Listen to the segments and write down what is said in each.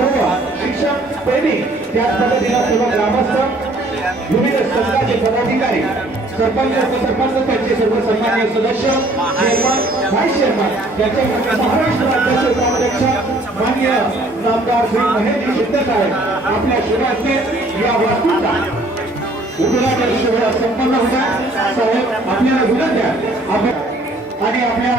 सर्व शिक्षक प्रेमी त्याच पद्धतीनं सर्व ग्रामस्थ विविध संघाचे पदाधिकारी सरपंच उपसरपंच त्यांचे सर्व सन्माननीय सदस्य चेअरमन व्हाईस चेअरमन त्याच्या महाराष्ट्र राज्याचे उपाध्यक्ष माननीय नामदार श्री महेश शिंदे साहेब आपल्या शुभ हस्ते या वास्तूचा उद्घाटन सोहळा संपन्न होता। साहेब आपल्याला विनंती आहे आणि आपल्या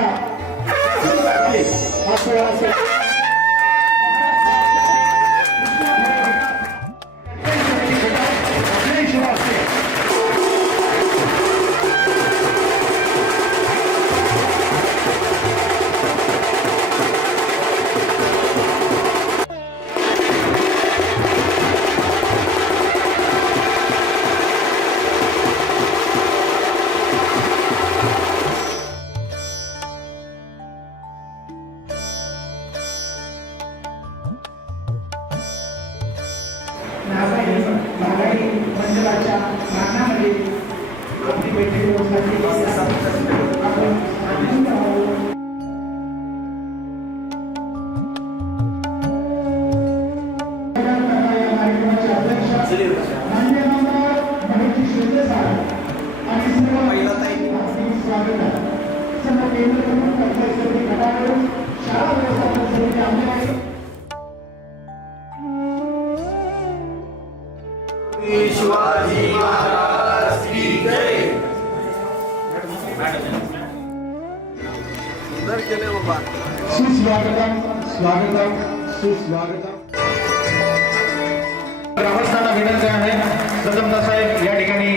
मंडळाच्या प्रांगणामध्ये आपली बैठक व्यवस्था आपण आनंद आहोत। कार्यक्रमाचे अध्यक्ष माननीय नामदार महेश शिंदे साहेब आणि सर्व महिलांचे स्वागत आहे। सर्व केंद्र प्रमुख कर्मचारी गटाकडून शाळा व्यवस्थापन समिती आमदार शिवाजी महाराज की जय। सुस्वागतम स्वागतम सुस्वागतम। ग्रामस्थांना विनंती आहे सदमदा साहेब या ठिकाणी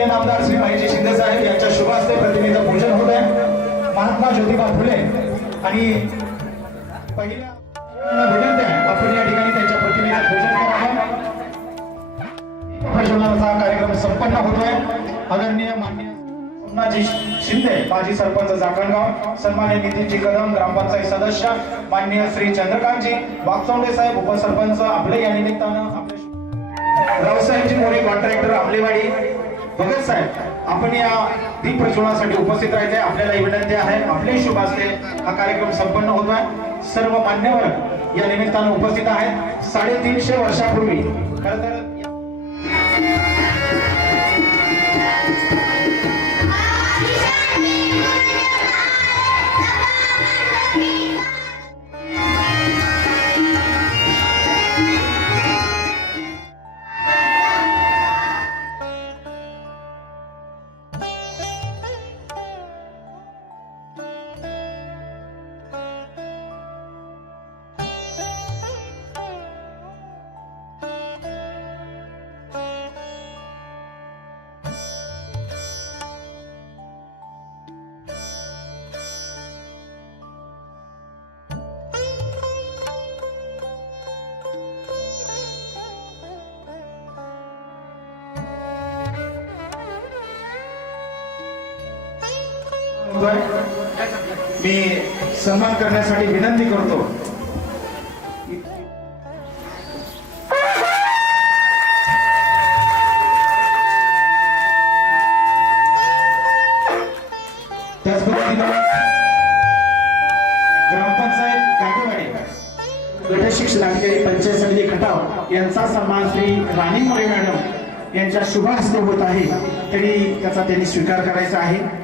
नामदार श्री महेश शिंदे साहेब यांच्या शुभ हस्ते प्रतिमेचं पूजन होत आहे। महात्मा ज्योतिबा फुले आणि पहिल्या विनंती आहे आपण या ठिकाणी त्यांच्या प्रतिमेचं पूजन करावं। हा कार्यक्रम संपन्न होतोय। आदरणीय माननीय सोमनाथजी शिंदे माजी सरपंच जाखणगाव, सन्माननीय नितीनजी कदम ग्रामपंचायत सदस्य, माननीय श्री चंद्रकांतजी वाकचौंडे साहेब उपसरपंच आपले या निमित्तानं आपले रावसाहेबजी मोरे कॉन्ट्रॅक्टर आमलेवाडी भगत साहेब आपण या दीप प्रज्वलनासाठी उपस्थित राहायचे। आपल्याला विनंती आहे आपले शुभ हस्ते हा कार्यक्रम संपन्न होतोय। सर्व मान्यवर या निमित्तानं उपस्थित आहेत। 350 वर्षापूर्वी खरं तर मी सन्मान करण्यासाठी विनंती करतो। त्याच पद्धतीने ग्रामपंचायत काटेवाडी गट शिक्षणाधिकारी पंचायत समिती खटाव यांचा सन्मान श्री राणी मोरे मॅडम यांच्या शुभ हस्ते होत आहे। तरी त्याचा त्यांनी स्वीकार करायचा आहे।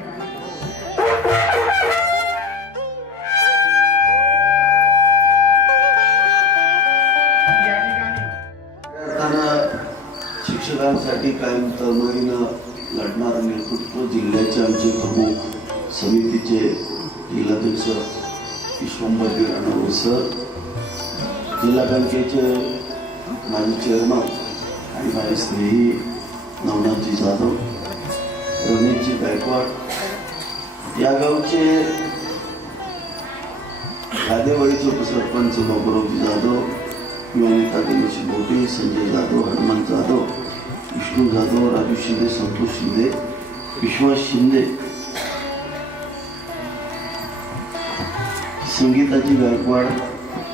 शिक्षकांसाठी कायम तळमळीनं लढणारा नेतृत्व जिल्ह्याचे आमचे प्रमुख समितीचे जिल्हाध्यक्ष विश्वंभर राणा सर, जिल्हा बँकेचे माजी चेअरमन आणि माझे स्नेही नवनाथजी जाधव, रमेशजी गायकवाड, या गावचे गादेवाडीचे उपसरपंच बाबुरावजी जाधव, योनिता दिनेश बोटे, संजय जाधव, हनुमान जाधव, विष्णू जाधव, राजू शिंदे, संतोष शिंदे, विश्वास शिंदे, संगीताजी गायकवाड,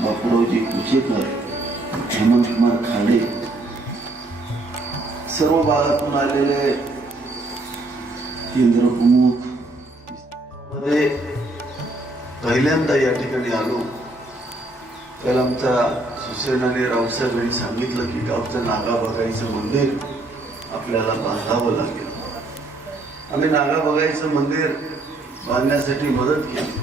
बापूरावजी कुचेकर, हेमंत कुमार खाडे, सर्व भागातून आलेले केंद्र प्रमुख मध्ये पहिल्यांदा या ठिकाणी आलो. त्याला आमचा सुसेनाने रावसाहेब यांनी सांगितलं की गावचं नागा बघायचं मंदिर आपल्याला बांधावं लागेल. आम्ही नागा बघायचं मंदिर बांधण्यासाठी मदत केली.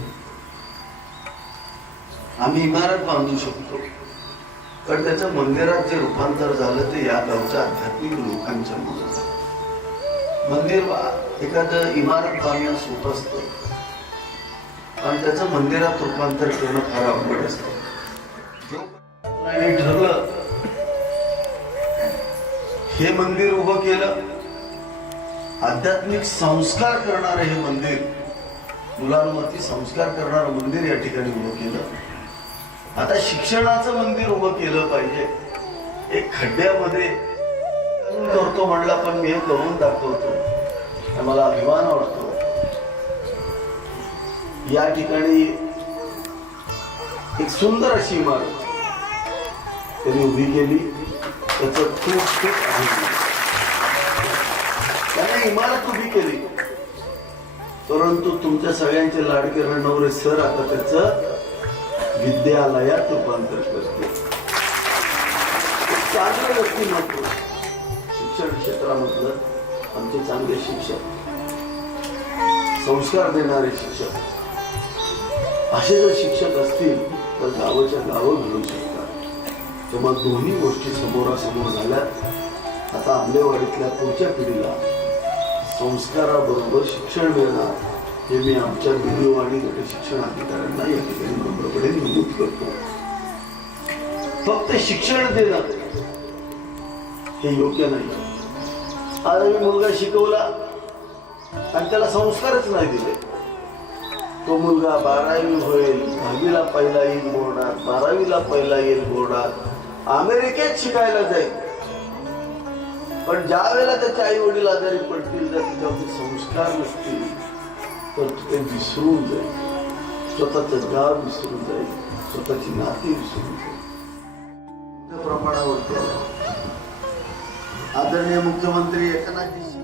आम्ही इमारत बांधू शकतो, पण त्याचं मंदिरात जे रूपांतर झालं ते या गावच्या आध्यात्मिक लोकांच्या मदत. मंदिर एखादं इमारत बांधणं सोपं असतं, पण त्याचं मंदिरात रूपांतर करणं फार अवघड असतं. ठरलं हे मंदिर उभं केलं, आध्यात्मिक संस्कार करणारं हे मंदिर, मुलांवरती संस्कार करणारं मंदिर या ठिकाणी उभं केलं. आता शिक्षणाचं मंदिर उभं केलं पाहिजे. एक खड्ड्यामध्ये करतो म्हणला, पण मी हे करून दाखवतो, मला अभिमान वाटतो. या ठिकाणी एक सुंदर अशी इमारत त्यांनी उभी केली. त्याचं खूप खूप त्याने इमारत उभी केली, परंतु तुमच्या सगळ्यांचे लाडके रणनवरे सर आता त्याचं विद्यालयात रूपांतर करते. चांगलं व्यक्तिमत्व शिक्षण क्षेत्रामधलं आमचे चांगले शिक्षक, संस्कार देणारे शिक्षक, असे जर शिक्षक असतील तर गावाच्या गावं घडू शकतात. तेव्हा दोन्ही गोष्टी समोरासमोर झाल्यात. आता आंबेवाडीतल्या पुढच्या पिढीला संस्काराबरोबर शिक्षण मिळणार हे मी आमच्या व्हिडिओ आणि गट शिक्षण अधिकाऱ्यांना या ठिकाणी नम्रपणे नमूद करतो. फक्त शिक्षण देणं हे योग्य नाही. आज मी मुलगा शिकवला आणि त्याला संस्कारच नाही दिले, तो मुलगा 12वी होईल, 10वीला पहिला येईल बोर्डात, 12वीला पहिला येईल बोर्डात, अमेरिकेत शिकायला जाईल, पण ज्या वेळेला त्याचे आई वडील आजारी पडतील, जर त्याच्यावरती संस्कार नसतील तर ते विसरून जाईल, स्वतःचं गाव विसरून जाईल, स्वतःची नाती विसरून जाईल. मोठ्या प्रमाणावरती आदरणीय मुख्यमंत्री एकनाथजी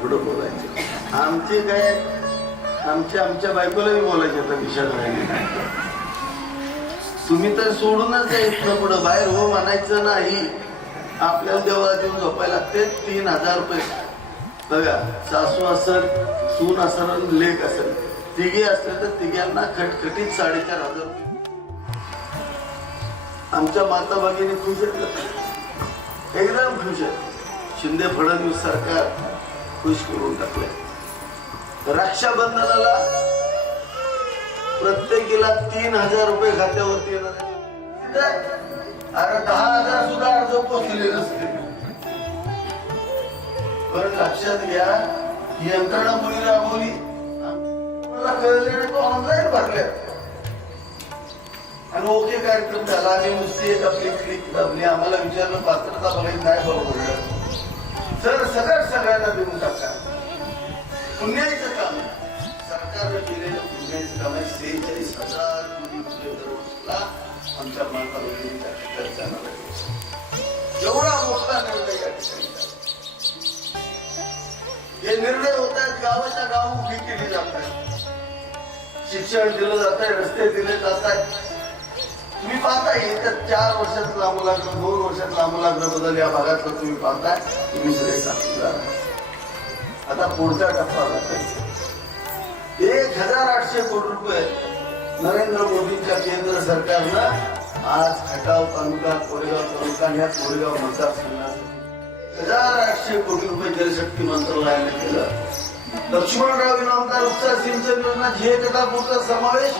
पुढे बोलायचे. आमचे काय आमच्या बायकोलाही बोलायचे, आता दिशा राहिली नाही. तुम्ही तर सोडूनच द्यायचं, पुढं बाहेर हो म्हणायचं नाही. आपल्याला देवळात येऊन झोपायला लागते. 3000 रुपये बघा, सासू असेल, सून असेल, लेक असेल, तिघे असले तर तिघांना खटखटीत 4500 रुपये. आमच्या माता भगिनी खुश आहेत, एकदम खुश आहेत. शिंदे फडणवीस सरकार खुश करून टाकले. रक्षाबंधनाला प्रत्येकीला 3000 रुपये खात्यावरती येणार. अरे 10,000 सुद्धा अर्ज पोचले नसते. पण लक्षात घ्या, ही यंत्रणा मुली राबवली, कळले तो ऑनलाईन भरले आणि ओके कार्यक्रम झाला. आम्ही नुसती एक आपली क्लिक दाबली, आम्हाला विचारलं पात्रता बघायला काय बरोबर सर, सगळ्यांना देऊन टाका. पुण्याचं काम सरकारने केलेलं पुण्याचं काम आहे. 46,000 कोटी रुपये दरवर्षीला आमच्या माता भगिनीच्या खात्यात जाणार आहे. एवढा मोठा निर्णय या ठिकाणी. हे निर्णय होत आहेत, गावाच्या गाव उभी केली जात आहे, शिक्षण दिलं जात आहे, रस्ते दिले जात आहेत. तुम्ही पाहताय येत्या 4 वर्षात आमूलाग्र, 2 वर्षात आमूलाग्र बदल या भागातलं तुम्ही पाहताय. तुम्ही सगळे साक्षीदार. आता पुढचा टप्पा बघायचा. 1800 कोटी रुपये नरेंद्र मोदींच्या केंद्र सरकारनं आज खटाव तालुका, कोरेगाव तालुका या कोरेगाव मतदारसंघात 1800 कोटी रुपये जलशक्ती मंत्रालयाने केलं. लक्ष्मणराव इनामदार उपसा सिंचन योजना झे गटापूरचा समावेश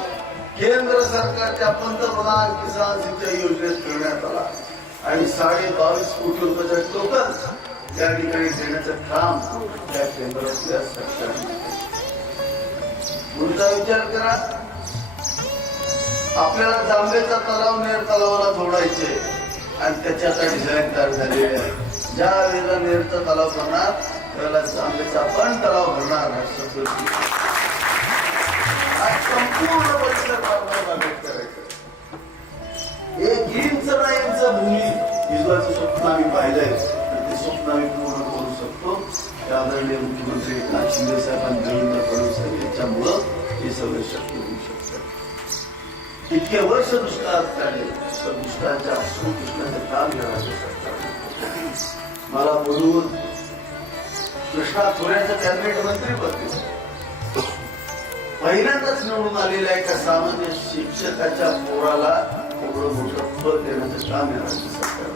केंद्र सरकारच्या पंतप्रधान किसान सिंचाई योजनेत करण्यात आला आणि 22.5 कोटी रुपयाचं टोकन त्या ठिकाणी देण्याचं काम त्या केंद्रातल्या सरकारने. पुढचा विचार करा, आपल्याला जांभेचा तलाव नेर तलावाला जोडायचे आणि त्याच्यात डिझाईन तयार झालेली आहे. ज्या वेळेला नेरचा तलाव भरणार त्यावेळेला जांभेचा पण तलाव भरणार हा शब्द संपूर्ण परिसर बागेत करायचं. एक इंच ना इंच भूमी भिजवायचं स्वप्न आम्ही पाहिलंय. ते स्वप्न आम्ही पूर्ण करू शकतो. त्या आदरणीय मुख्यमंत्री एकनाथ शिंदे साहेब आणि देवेंद्र फडणवीस साहेब यांच्यामुळं हे सगळं शक्य होऊ शकतं. इतके वर्ष दुष्काळात काढले तर दुष्काळाच्या असून दुष्काळाचं काम घेण्याचं सरकार मला बोलून कृष्णा खोऱ्याचं कॅबिनेट मंत्री पद पहिल्यांदाच निवडून आलेल्या एका सामान्य शिक्षकाच्या पोराला एवढं मोठं पद देण्याचं काम या राज्य सरकार.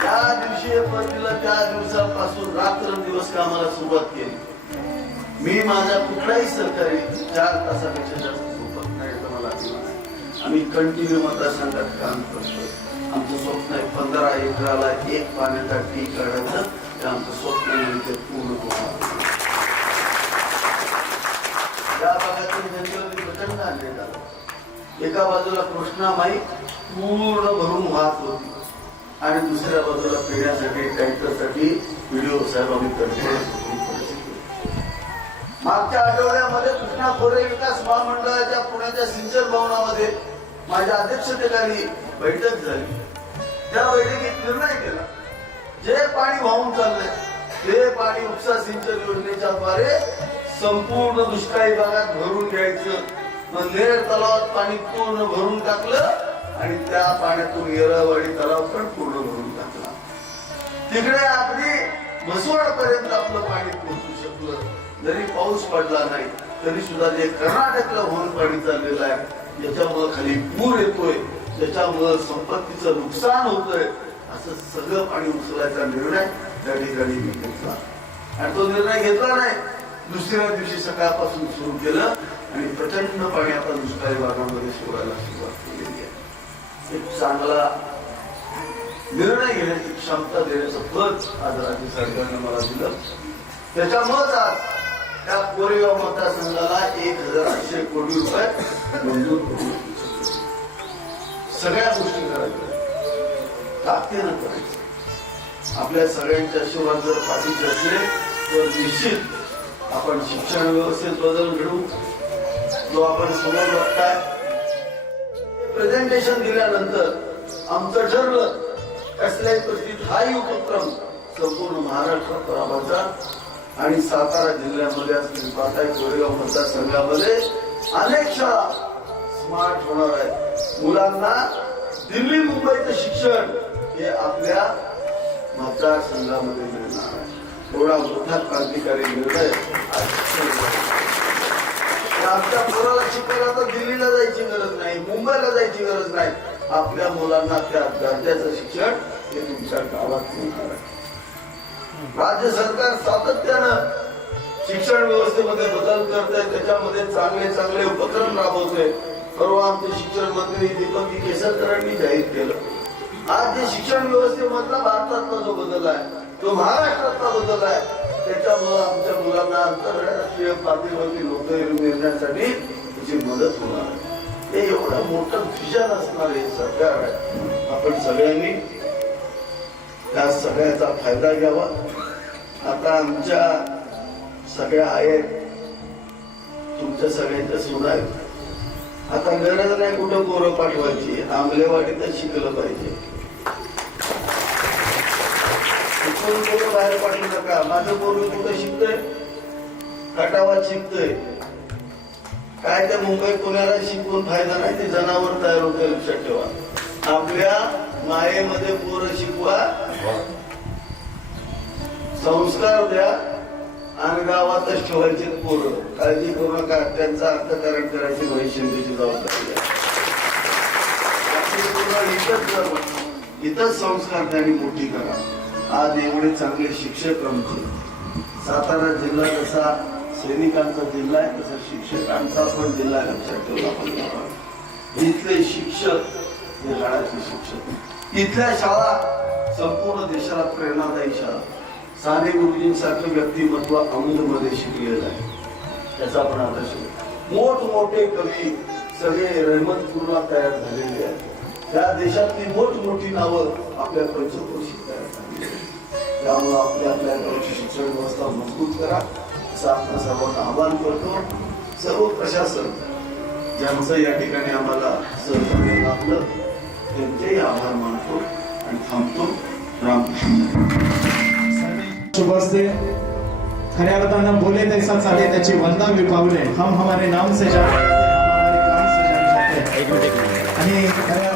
ज्या दिवशी हे पद दिलं त्या दिवसापासून रात्रंदिवस कामाला सुरुवात केली. मी माझ्या कुठलाही सहकारी 4 तासापेक्षा जास्त झोपत नाही तर मला दिवस. आम्ही कंटिन्यू मतदारसंघात काम करतोय. आमचं स्वप्न आहे 15 एकराला 1 पाण्याचा टी काढायचं. ते आमचं स्वप्न आहे पूर्ण होणार. या भागातील जनतेवरती प्रचंड अन्याय झाला. एका बाजूला कृष्णामाई पूर्ण भरून वाहत होती आणि दुसऱ्या बाजूला पिण्यासाठी टँकरसाठी व्हिडिओ साहेब आम्ही करतो. मागच्या आठवड्यामध्ये कृष्णा खोरे विकास महामंडळाच्या पुण्याच्या सिंचन भवनामध्ये माझ्या अध्यक्षतेखाली बैठक झाली. त्या बैठकीत निर्णय केला जे पाणी वाहून चाललंय ते पाणी उपसा सिंचन योजनेच्या द्वारे संपूर्ण दुष्काळी भागात भरून घ्यायचं. मग नेर तलावात पाणी पूर्ण भरून टाकलं आणि त्या पाण्यातून येरळवाडी तलाव पण पूर्ण भरून टाकला. तिकडे अगदी म्हसवडपर्यंत आपलं पाणी पोहोचू शकलं. जरी पाऊस पडला नाही तरी सुद्धा जे कर्नाटकला वाहून पाणी चाललेलं आहे याच्यामुळे खाली पूर येतोय, त्याच्यामुळे संपत्तीचं नुकसान होतंय. असं सगळं पाणी उचलायचा निर्णय त्या ठिकाणी मी घेतला आणि तो निर्णय घेतला नाही. दुसऱ्या दिवशी सकाळपासून सुरू केलं आणि प्रचंड पाणी आता दुष्काळी भागामध्ये सोडायला सुरुवात केलेली आहे. एक चांगला निर्णय घेण्याची क्षमता देण्याचं फळ आज राज्य सरकारने मला दिलं. त्याच्यामुळेच आज त्या कोरेगाव मतदारसंघाला 1800 कोटी रुपये मंजूर करून सगळ्या गोष्टी करायच्या ताकदीनं करायचं. आपल्या सगळ्यांच्या शिवात जर पाठीचे असले तर निश्चित आपण शिक्षण व्यवस्थेत बदल घडवू. जो आपण समोर बघताय प्रेझेंटेशन दिल्यानंतर आमचं ठरलं कसल्याही परिस्थितीत हाही उपक्रम संपूर्ण महाराष्ट्रात राबवायचा आणि सातारा जिल्ह्यामध्ये असलेली पाटाई कोरेगाव मतदारसंघामध्ये अनेक शाळा स्मार्ट होणार आहेत. मुलांना दिल्ली मुंबईचं शिक्षण हे आपल्या मतदारसंघामध्ये मिळणार आहे. एवढा मोठा क्रांतिकारी निर्णय आपल्या पोराला शिकायला तर दिल्लीला जायची गरज नाही, मुंबईला जायची गरज नाही. आपल्या मुलांना त्या दर्जाचं शिक्षण हे तुमच्या गावात मिळणार आहे. राज्य सरकार सातत्यानं शिक्षण व्यवस्थेमध्ये बदल करत आहे. त्याच्यामध्ये चांगले चांगले उपक्रम राबवतोय. परवा आमचे शिक्षण मंत्री दीपक केसरकरांनी जाहीर केलं आज जे शिक्षण व्यवस्थेमधला भारतातला जो बदल आहे तो महाराष्ट्रातला बदल आहे. त्याच्यामुळे आमच्या मुलांना आंतरराष्ट्रीय पातळीवरती नोकरी मिळण्यासाठी त्याची मदत होणार आहे. हे एवढं मोठं विजन असणारे सरकार आहे. आपण सगळ्यांनी त्या सगळ्याचा फायदा घ्यावा. आता आमच्या सगळ्या आहेत, तुमच्या सगळ्यांच्या सुना आहेत. आता गरज नाही कुठं पोरं पाठवायची, आंबलेवाडीतच शिकलं पाहिजे. पोरं बाहेर पाठवू नका. माझं पोरं कुठं शिकतंय? खटावात शिकतंय. काय त्या मुंबई पुण्याला शिकवून फायदा नाही. ते जनावर तयार होते. लक्षात ठेवा. आपल्या मायेमध्ये पोरं शिकवा, संस्कार द्या आणि गावातच ठेवायचे पोरं. काळजी करू नका. त्यांचा अर्थकारण करायची भविष्याची जबाबदारी आहे. इथंच संस्कार त्यांनी मोठी करा. आज एवढे चांगले शिक्षक आमचे. सातारा जिल्हा जसा सैनिकांचा जिल्हा आहे तसा शिक्षकांचा पण जिल्हा लक्षात ठेवला पाहिजे. इथले शिक्षक हे हाडाचे शिक्षक. इथल्या शाळा संपूर्ण देशाला प्रेरणादायी शाळा. साने गुरुजींसारखं व्यक्तिमत्व अमूलमध्ये शिकलेलं आहे. त्याचा पण आदर्श मोठमोठे कवी सगळे रहमतपूर्व तयार झालेले आहेत. या देशातली मोठमोठी नावं आपल्या पंचक्रोशीत करायला लागली. त्यामुळं आपल्या गावची शिक्षण व्यवस्था मजबूत करा असं आपण सर्वांना आवाहन करतो. सर्व प्रशासन ज्यांचं या ठिकाणी आम्हाला सहकार्य लाभलं त्यांचेही आभार मानतो आणि थांबतो. रामकृष्ण. शुभ असते. खऱ्या अर्थानं बोले तैसा चाले त्याची वंदा विभावले हम हमारे नाम से जाने जाते, हम हमारे काम से जाने जाते. आणि खऱ्या